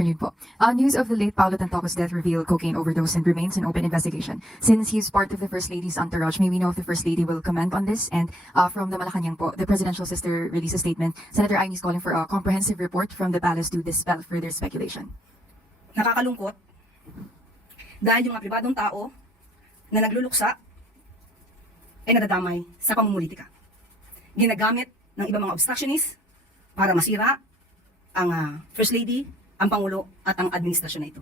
afternoon po. News of the late Paolo Tantocos death reveal cocaine overdose and remains in open investigation. Since he's part of the First Lady's entourage, may we know if the First Lady will comment on this? And from the Malacanang po, the presidential sister released a statement. Senator Aimee is calling for a comprehensive report from the palace to dispel further speculation. Nakakalungkot dahil yung mga pribadong tao na nagluluksa ay nadadamay sa pamumulitika. Ginagamit ng ibang mga obstructionists para masira ang First Lady, ang Pangulo at ang administrasyon na ito.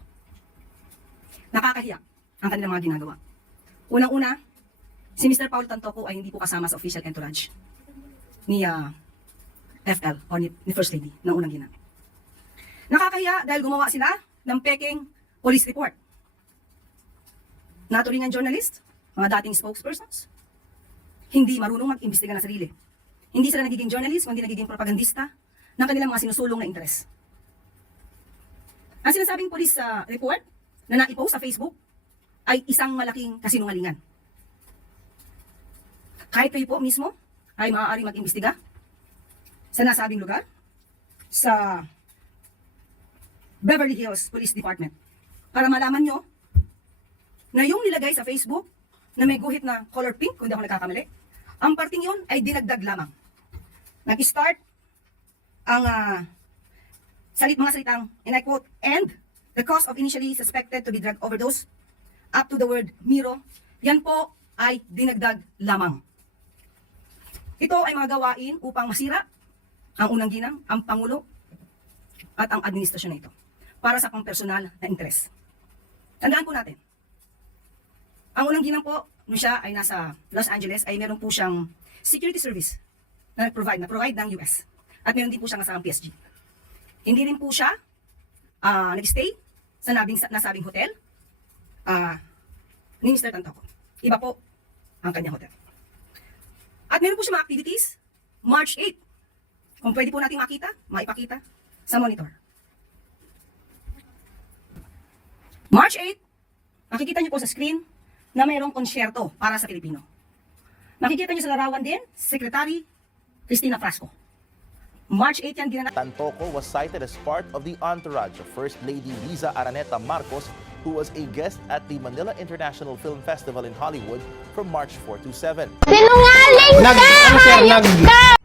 Nakakahiya ang kanilang mga ginagawa. Unang-una, si Mr. Paolo Tantoco ay hindi po kasama sa official entourage ni FL o ni First Lady ng unang ginagawa. Nakakahiya dahil gumawa sila ng peking police report. Naturingan journalist, mga dating spokespersons, hindi marunong mag-imbestiga ng sarili. Hindi sila nagiging journalist, kundi nagiging propagandista ng kanilang mga sinusulong na interes. Ang sinasabing police report na naipost sa Facebook ay isang malaking kasinungalingan. Kahit kayo po mismo ay maaaring mag-imbestiga sa nasabing lugar, sa Beverly Hills Police Department, para malaman nyo na yung nilagay sa Facebook na may guhit na color pink, kung di ako nagkakamali, ang parting yun ay dinagdag lamang. Nag-start ang mga salitang, and I quote, "and the cause of initially suspected to be drug overdose," up to the word Miro, yan po ay dinagdag lamang. Ito ay mga gawain upang masira ang unang ginang, ang Pangulo, at ang administrasyon na ito, para sa pang-personal na interes. Tandaan po natin, ang unang ginang po, nung siya ay nasa Los Angeles, ay meron po siyang security service na provide ng US. At meron din po siyang kasamang PSG. Hindi rin po siya nag-stay sa nasabing hotel ni Mr. Tantoco. Iba po ang kanyang hotel. At meron po siya mga activities, March 8. Kung pwede po natin maipakita sa monitor. March 8, makikita niyo po sa screen na mayroong konsyerto para sa Pilipino. Makikita niyo sa larawan din, Secretary Cristina Frasco. March 8 yan ginanap. Tantoco was cited as part of the entourage of First Lady Liza Araneta Marcos, who was a guest at the Manila International Film Festival in Hollywood from March 4 to 7. Sinungaling ka! Hayop ka!